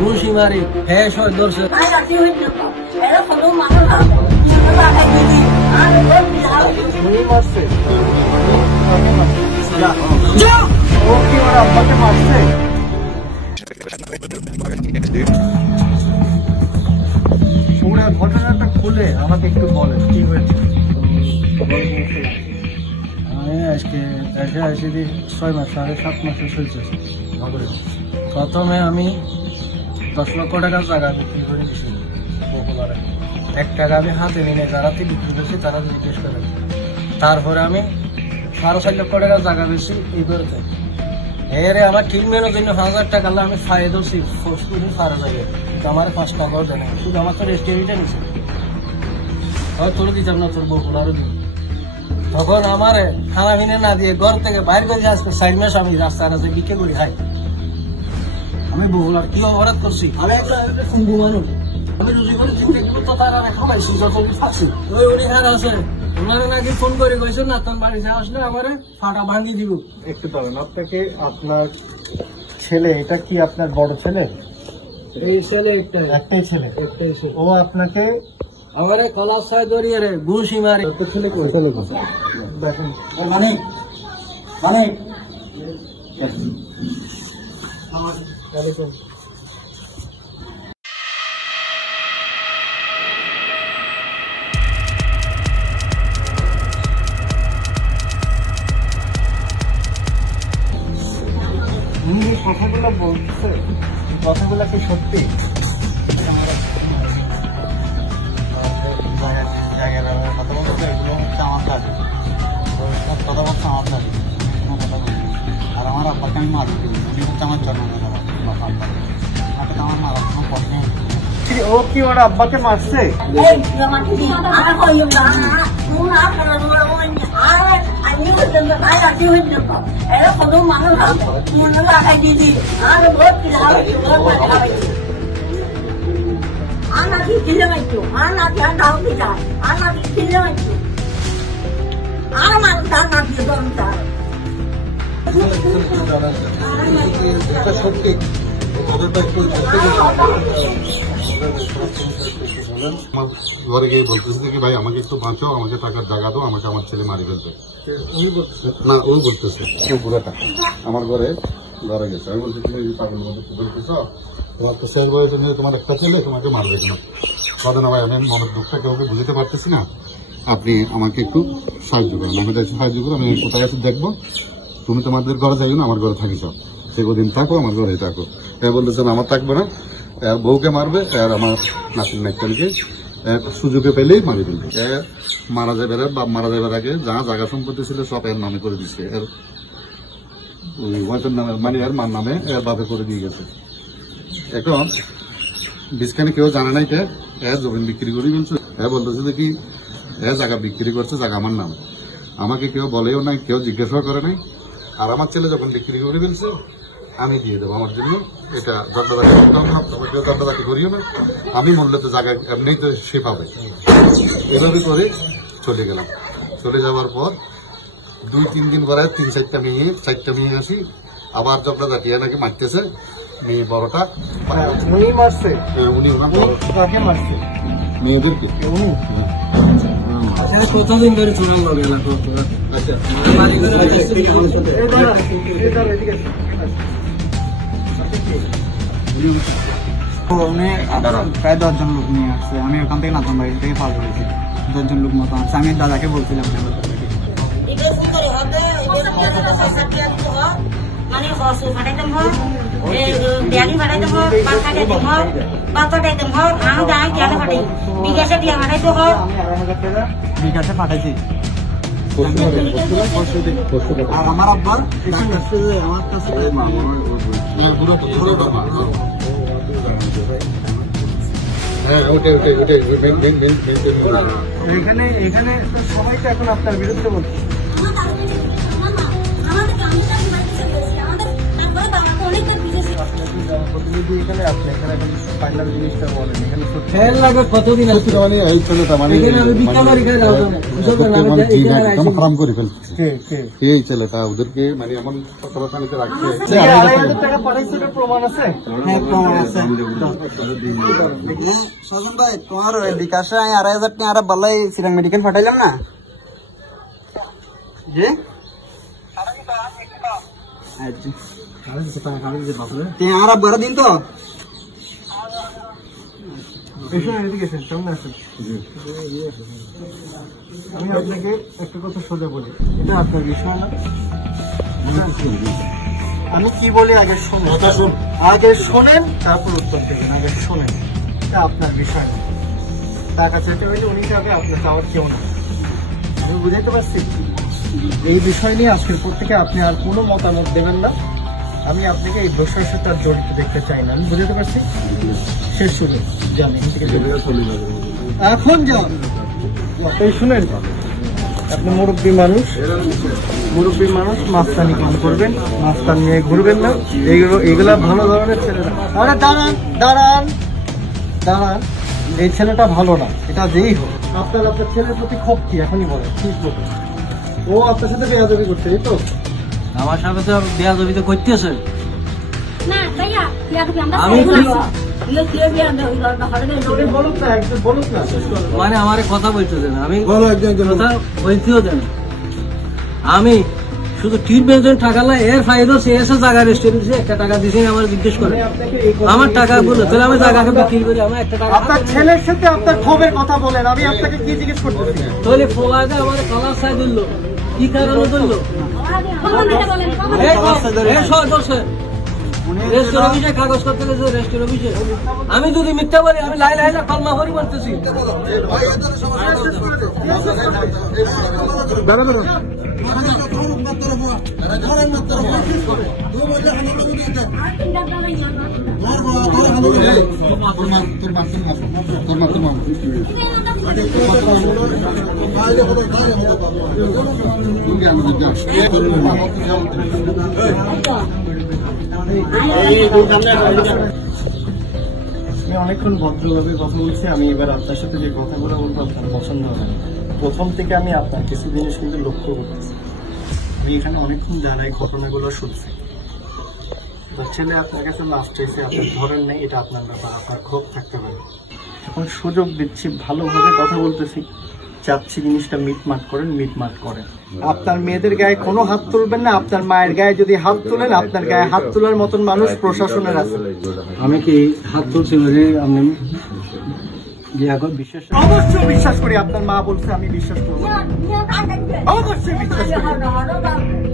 ঘুষি মারি হ্যাঁ সয় ধরছে পুরো ঘটনাটা খুলে আমাকে একটু বলেন কি হয়েছে। আমি আজকে দেশে আসি 6 মাস 7.5 মাসে চলছে। প্রথমে আমি 10 লক্ষ টাকার জায়গা বিক্রি করে দিচ্ছি, 1 টাকা আমি হাতে নিয়ে যারাতে বিক্রি করছি তারা জিজ্ঞেস করে। তারপরে আমি 4.5 লক্ষ টাকার জায়গা বেশি এই করতে এরে আমার ট্রিটমেন্টের জন্য 1000 টাকা আমি ফায়দা দোষী ফোর্স করে ফারা যাবে, আমার 5 টাকাও দেয় না, শুধু আমার তো রেস্টুরেন্টে নিচ্ছে তোর দিতাম না, তোর বউ আরো দিন। তখন আমার খানা পিনে না দিয়ে ঘর থেকে বাইর করে আজকে 4 মাস আমি রাস্তায় রাস্তায় বিক্রি করি খাই। আমি বহুলার কি অপরাধ করছি? আমি একটা কুম্ভু মানুষ, আমি রুজি করে তো তারা খাওয়াইছি যত খাচ্ছি। ওই উনি হ্যাঁ আছে ওনারা নাকি ফোন করে কইছো না তোর বাড়িতে আসলে আমার ফাটা ভাঙি দিব। একটু দাঁড়ান, আপনাকে আপনার ছেলে, এটা কি আপনার বড় ছেলে? এই ছেলে একটাই ছেলে। ও আপনাকে আমার কলার সায় ধরিয়ে রে ঘুষি মারে। ছেলে দেখেন মানে কথাগুলো বলছে, কথাগুলো কি সত্যি? কথা বলতে এগুলো হচ্ছে আমার কাজ, কথা বলছে আমার কাজ। আর আমার আব্বাকে আমি মারি দিই, উনি হচ্ছে আমার জন্ম আমার মারার কোনো প্রশ্ন। ও কি ওর আব্বাকে মারছে? সত্যি ঘরে গিয়ে বলতেছে কি ভাই আমাকে একটু বাঁচাও, আমাকে টাকার জায়গা দাও, আমাকে আমার ছেলে মারি ফেলবে। না ওই বলতেছে কেউ পুরোটা আমার ঘরে গেছে। আমি বলছি তুমি পাগলের মধ্যে কি বলতেছ, তোমার তো শেষ বয়সে নিয়ে তোমার একটা ছেলে তোমাকে মারবে কেন? কথা না ভাই, আমি মনের দুঃখটা কেউ বুঝতে পারতেছি না, আপনি আমাকে একটু সাহায্য করুন, আমাদের সাহায্য করুন, আমি কোথায় আছে দেখবো। তুমি তোমাদের ঘরে যাবি না, আমার ঘরে থাকিস, সে কদিন থাকো আমার ঘরে থাকো। বলতেছেন আমার থাকবে না, বউকে মারবে আর আমার নাতির নাইকানকে সুযোগে পেলেই মারি ফেলবে। মারা যাবার আগে যা জায়গা সম্পত্তি ছিল সব এর নামে করে দিচ্ছে, এর ওয়াইফের নামে মানে এর মার নামে এর বাপে করে দিয়ে গেছে। এখন বিছখানে কেউ জানে নাই এর জমিন বিক্রি করে ফেলছে। বলতেছে যে কি জায়গা বিক্রি করছে, জায়গা আমার নাম, আমাকে কেউ বলেও নাই, কেউ জিজ্ঞাসাও করে নাই। আর আমার ছেলে যখন বিক্রি করে ফেলছে আমি দিয়ে দেবো, আমার জন্য এটা জর্দাবাটি করতে হবে না, তোমার কেউ জর্দাবাটি করিও না, আমি মূল্য তো জায়গা এমনি তো সে পাবে। এভাবে করে চলে গেলাম। চলে যাওয়ার পর 2-3 দিন পরে 3-4টা মেয়ে আসি, আবার জর্দাবাটি নাকি মারতেছে। মেয়ে বড়টা উনি মারছে, উনি কাকে মারছে? মেয়েদেরকে। কতদিন ধরে চোরাল লগে না? আচ্ছা প্রায় 10 জন লোক নিয়ে আসছে। আমি ওখান থেকে নাতন বাড়ি থেকে পার করেছি, 10 জন লোক মতো আসছে। আমি দাদাকে বলছিলাম বিকাশে পাঠাইছি। আর আমার আব্বার আমার কাছে এখানে সবাই তো এখন আপনার বিরুদ্ধে বলছে। প্রতিনিধি এখানে আপনি এখানে এখন ফাইনাল জিনিসটা বলেন এখানে ফেল লাগে কতদিন আছে মানে এই ছেলেটা মানে আমি বিক্রি করে খাই দাও হারাম করে ফেলছে এই ছেলেটা ওদেরকে মানে এমন সরকারিতে রাখছে। 2,500 টাকা পাঠাইছে এটার প্রমাণ আছে? হ্যাঁ প্রমাণ আছে। সজন ভাই তোমার বিকাশে 2,500 টাকা বলাই সিরাং মেডিকেল পাঠাইলাম না জি আর বড় দিন তো আমি আপনাকে একটা কথা সোজা বলি, এটা আপনার বিষয় না। আমি কি বলি আগে শুনুন, আগে শোনেন তারপর উত্তর দেবেন। আগে শোনেন, এটা আপনার বিষয় না। টাকা চাইতে হইলে উনি টাকা আপনার চাওয়ার কেউ না। আমি বুঝাইতে পারছি? এই বিষয় নিয়ে আজকের পর থেকে আপনি আর কোনো মতামত দেবেন না। আমি আপনাকে এই দোষের সাথে আর জড়িত দেখতে চাই না। আমি বুঝাতে পারছি? শেষ শুনে যান এখন যান। এই শুনেন, আপনি মুরব্বী মানুষ, মাস্তানি কম করবেন, মাস্তান নিয়ে ঘুরবেন না। এইগুলা ভালো ধরনের ছেলেরা। আরে দাঁড়ান দাঁড়ান দাঁড়ান, এই ছেলেটা ভালো না, এটা যেই হোক। আপনার ছেলের প্রতি ক্ষোভ কি এখনই বলেন? ঠিক বলুন। ও আপনার সাথে বেয়াদবি করছে, এই তো? আমার সাথে তো বেয়াদবি তো করতেছে। মানে আমার কথা বলতেছে না, আমি কথা বলতেও দেন। আমি শুধু ট্রিটমেন্টের টাকা না, এর ফায়দা সে এসে জায়গা রেস্টুরেন্ট একটা টাকা দিয়েছি আমার জিজ্ঞেস করে আমার টাকা বলে তাহলে আমি জায়গাকে বিক্রি করি। আমার একটা টাকা আপনার ছেলের সাথে আপনার ক্ষোভের কথা বলেন, আমি আপনাকে কি জিজ্ঞেস করতেছি? তাহলে ফোলাতে আমার কালার সাই ধরলো, কি কারণে ধরলো? কাগজ করতে গেছে রেস্টের অফিসে। আমি যদি মিথ্যা বলি, আমি লাই লাই না কলমা হরি বলতেছি। আমি অনেকক্ষণ ভদ্রভাবে কথা বলছি। আমি এবার আপনার সাথে যে কথাগুলো বলবো আপনার পছন্দ হবে না। প্রথম থেকে আমি আপনার কিছু জিনিস কিন্তু লক্ষ্য করতেছি। আমি এখানে অনেকক্ষণ দাঁড়াই, ঘটনাগুলো শুনছি। ছেলে আপনার কাছে লাস্ট এসে আপনার ধরেন নেই, এটা আপনার ব্যাপার, আপনার ক্ষোভ থাকতে পারে। এখন সুযোগ দিচ্ছি, ভালোভাবে কথা বলতেছি, চাচ্ছি জিনিসটা মিটমাট করেন। আপনার মেয়েদের গায়ে কোনো হাত তুলবেন না। আপনার মায়ের গায়ে যদি হাত তুলেন, আপনার গায়ে হাত তোলার মতন মানুষ প্রশাসনের আছে। আমি কি হাত তুলছি যে আমি বিশ্বাস অবশ্যই বিশ্বাস করি। আপনার মা বলছে, আমি বিশ্বাস করবো, অবশ্যই বিশ্বাস করি।